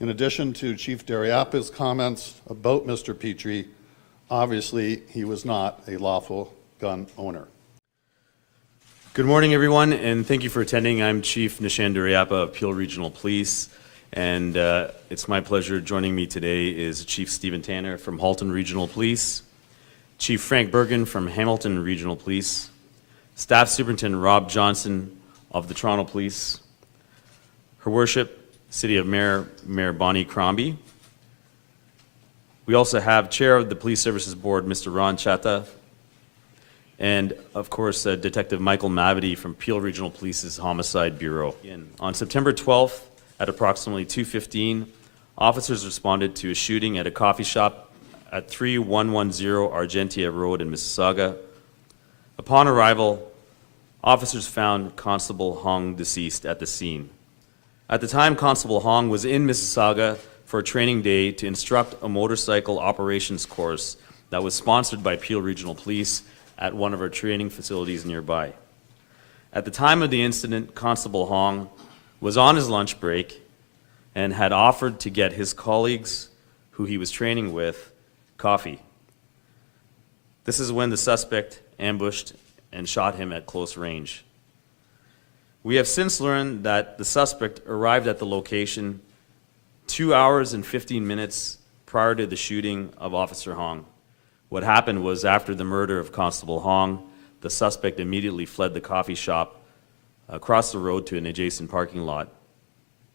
In addition to Chief Duraiappah's comments about Mr. Petrie, obviously he was not a lawful gun owner. Good morning, everyone, and thank you for attending. I'm Chief Nishan Duraiappah of Peel Regional Police, and it's my pleasure. Joining me today is Chief Stephen Tanner from Halton Regional Police, Chief Frank Bergen from Hamilton Regional Police, Staff Superintendent Rob Johnson of the Toronto Police, Her Worship, City of Mayor Bonnie Crombie. We also have Chair of the Police Services Board, Mr. Ron Chatta, and of course, Detective Michael Mavity from Peel Regional Police's Homicide Bureau. On September 12th, at approximately 2:15, officers responded to a shooting at a coffee shop at 3110 Argentia Road in Mississauga. Upon arrival, officers found Constable Hong deceased at the scene. At the time, Constable Hong was in Mississauga for a training day to instruct a motorcycle operations course that was sponsored by Peel Regional Police at one of our training facilities nearby. At the time of the incident, Constable Hong was on his lunch break and had offered to get his colleagues, who he was training with, coffee. This is when the suspect ambushed and shot him at close range. We have since learned that the suspect arrived at the location 2 hours and 15 minutes prior to the shooting of Officer Hong. What happened was, after the murder of Constable Hong, the suspect immediately fled the coffee shop across the road to an adjacent parking lot,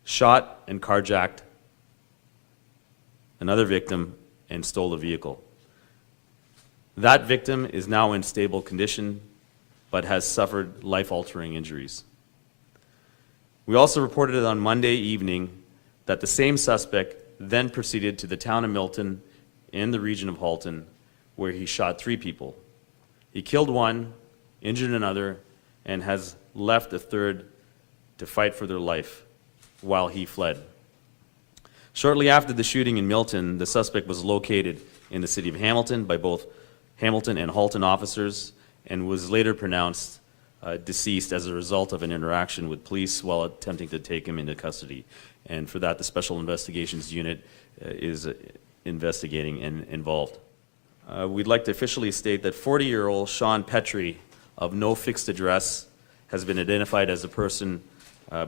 shot and carjacked another victim, and stole a vehicle. That victim is now in stable condition, but has suffered life-altering injuries. We also reported on Monday evening that the same suspect then proceeded to the town of Milton in the region of Halton, where he shot 3 people. He killed one, injured another, and has left a third to fight for their life while he fled. Shortly after the shooting in Milton, the suspect was located in the city of Hamilton by both Hamilton and Halton officers and was later pronounced deceased as a result of an interaction with police while attempting to take him into custody. And for that, the Special Investigations Unit is investigating and involved. We'd like to officially state that 40-year-old Sean Petrie of no fixed address has been identified as a person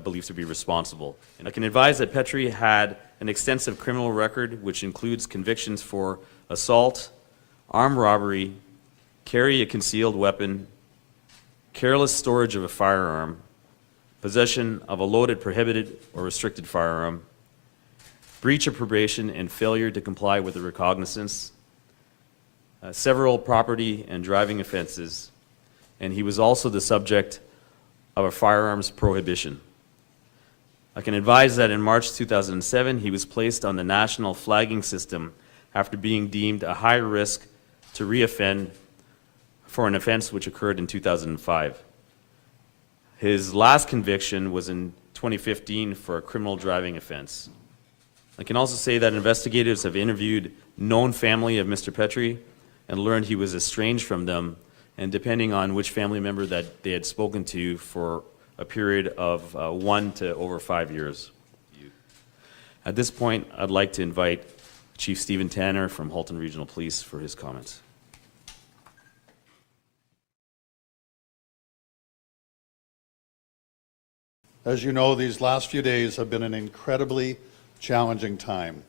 believed to be responsible. And I can advise that Petrie had an extensive criminal record, which includes convictions for assault, armed robbery, carry a concealed weapon, careless storage of a firearm, possession of a loaded, prohibited, or restricted firearm, breach of probation and failure to comply with a recognizance, several property and driving offenses, and he was also the subject of a firearms prohibition. I can advise that in March 2007, he was placed on the national flagging system after being deemed a high risk to reoffend for an offense which occurred in 2005. His last conviction was in 2015 for a criminal driving offense. I can also say that investigators have interviewed known family of Mr. Petrie and learned he was estranged from them, and depending on which family member that they had spoken to, for a period of 1 to over 5 years. At this point, I'd like to invite Chief Stephen Tanner from Halton Regional Police for his comments. As you know, these last few days have been an incredibly challenging time,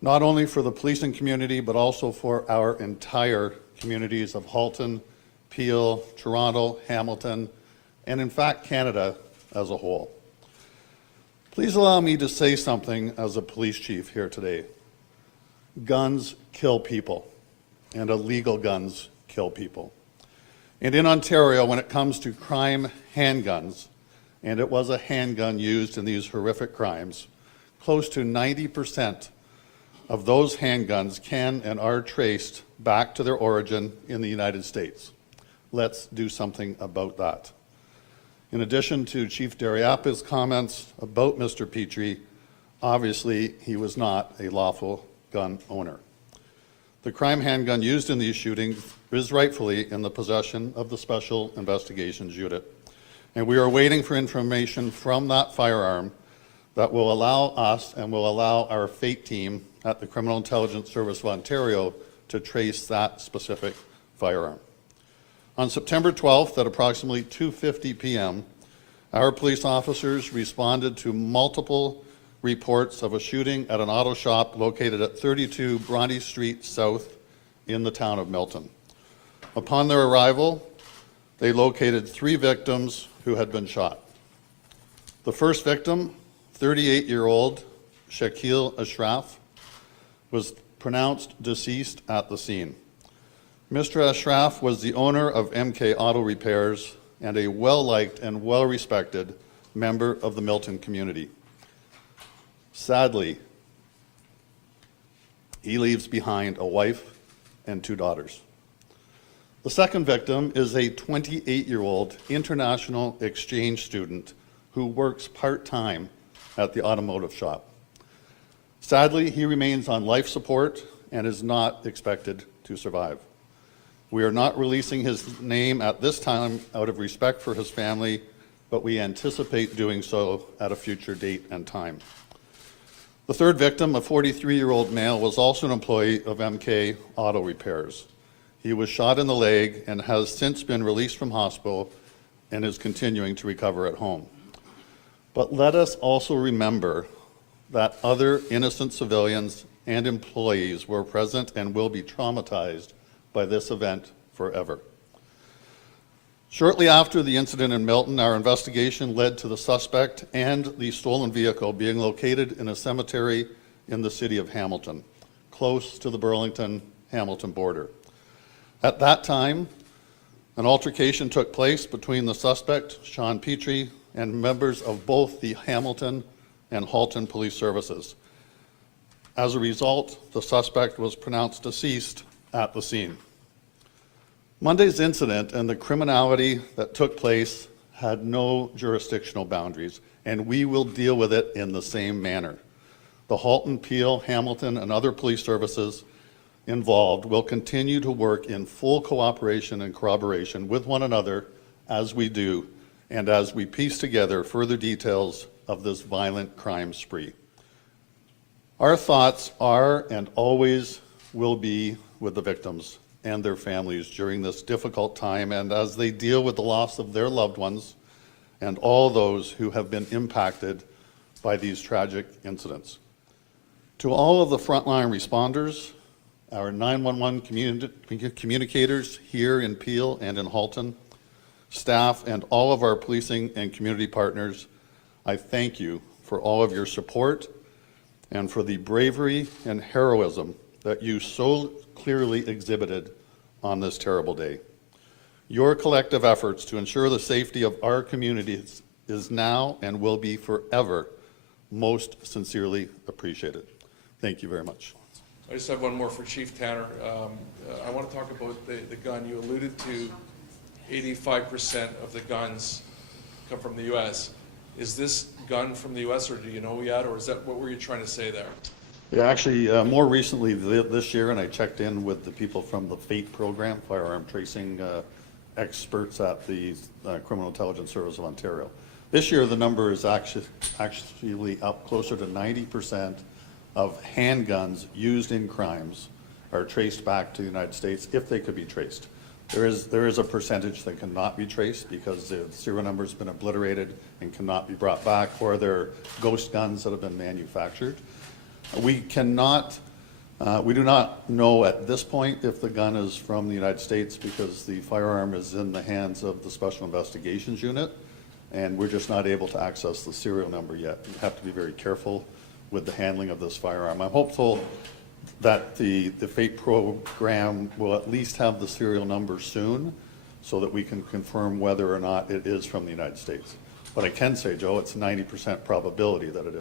not only for the policing community, but also for our entire communities of Halton, Peel, Toronto, Hamilton, and in fact, Canada as a whole. Please allow me to say something as a police chief here today. Guns kill people, and illegal guns kill people. And in Ontario, when it comes to crime handguns, and it was a handgun used in these horrific crimes, close to 90% of those handguns can and are traced back to their origin in the United States. Let's do something about that. In addition to Chief Duraiappah's comments about Mr. Petrie, obviously he was not a lawful gun owner. The crime handgun used in these shootings is rightfully in the possession of the Special Investigations Unit, and we are waiting for information from that firearm that will allow us and will allow our FATE team at the Criminal Intelligence Service of Ontario to trace that specific firearm. On September 12th at approximately 2:50 p.m., our police officers responded to multiple reports of a shooting at an auto shop located at 32 Bronte Street South in the town of Milton. Upon their arrival, they located 3 victims who had been shot. The first victim, 38-year-old Shakeel Ashraf, was pronounced deceased at the scene. Mr. Ashraf was the owner of MK Auto Repairs and a well-liked and well-respected member of the Milton community. Sadly, he leaves behind a wife and 2 daughters. The second victim is a 28-year-old international exchange student who works part-time at the automotive shop. Sadly, he remains on life support and is not expected to survive. We are not releasing his name at this time out of respect for his family, but we anticipate doing so at a future date and time. The third victim, a 43-year-old male, was also an employee of MK Auto Repairs. He was shot in the leg and has since been released from hospital and is continuing to recover at home. But let us also remember that other innocent civilians and employees were present and will be traumatized by this event forever. Shortly after the incident in Milton, our investigation led to the suspect and the stolen vehicle being located in a cemetery in the city of Hamilton, close to the Burlington-Hamilton border. At that time, an altercation took place between the suspect, Sean Petrie, and members of both the Hamilton and Halton Police Services. As a result, the suspect was pronounced deceased at the scene. Monday's incident and the criminality that took place had no jurisdictional boundaries, and we will deal with it in the same manner. The Halton, Peel, Hamilton, and other police services involved will continue to work in full cooperation and corroboration with one another as we do, and as we piece together further details of this violent crime spree. Our thoughts are and always will be with the victims and their families during this difficult time and as they deal with the loss of their loved ones and all those who have been impacted by these tragic incidents. To all of the frontline responders, our 911 communicators here in Peel and in Halton, staff, and all of our policing and community partners, I thank you for all of your support and for the bravery and heroism that you so clearly exhibited on this terrible day. Your collective efforts to ensure the safety of our communities is now and will be forever most sincerely appreciated. Thank you very much. I just have one more for Chief Tanner. I want to talk about the gun. You alluded to 85% of the guns come from the U.S. Is this gun from the U.S. or do you know yet, or is that what were you trying to say there? Yeah, actually, more recently this year, and I checked in with the people from the FATE program, firearm tracing experts at the Criminal Intelligence Service of Ontario. This year, the number is actually up closer to 90% of handguns used in crimes are traced back to the United States if they could be traced. There is a percentage that cannot be traced because the serial number has been obliterated and cannot be brought back, or they're ghost guns that have been manufactured. We do not know at this point if the gun is from the United States because the firearm is in the hands of the Special Investigations Unit, and we're just not able to access the serial number yet. We have to be very careful with the handling of this firearm. I'm hopeful that the FATE program will at least have the serial number soon so that we can confirm whether or not it is from the United States. But I can say, Joe, it's 90% probability that it is.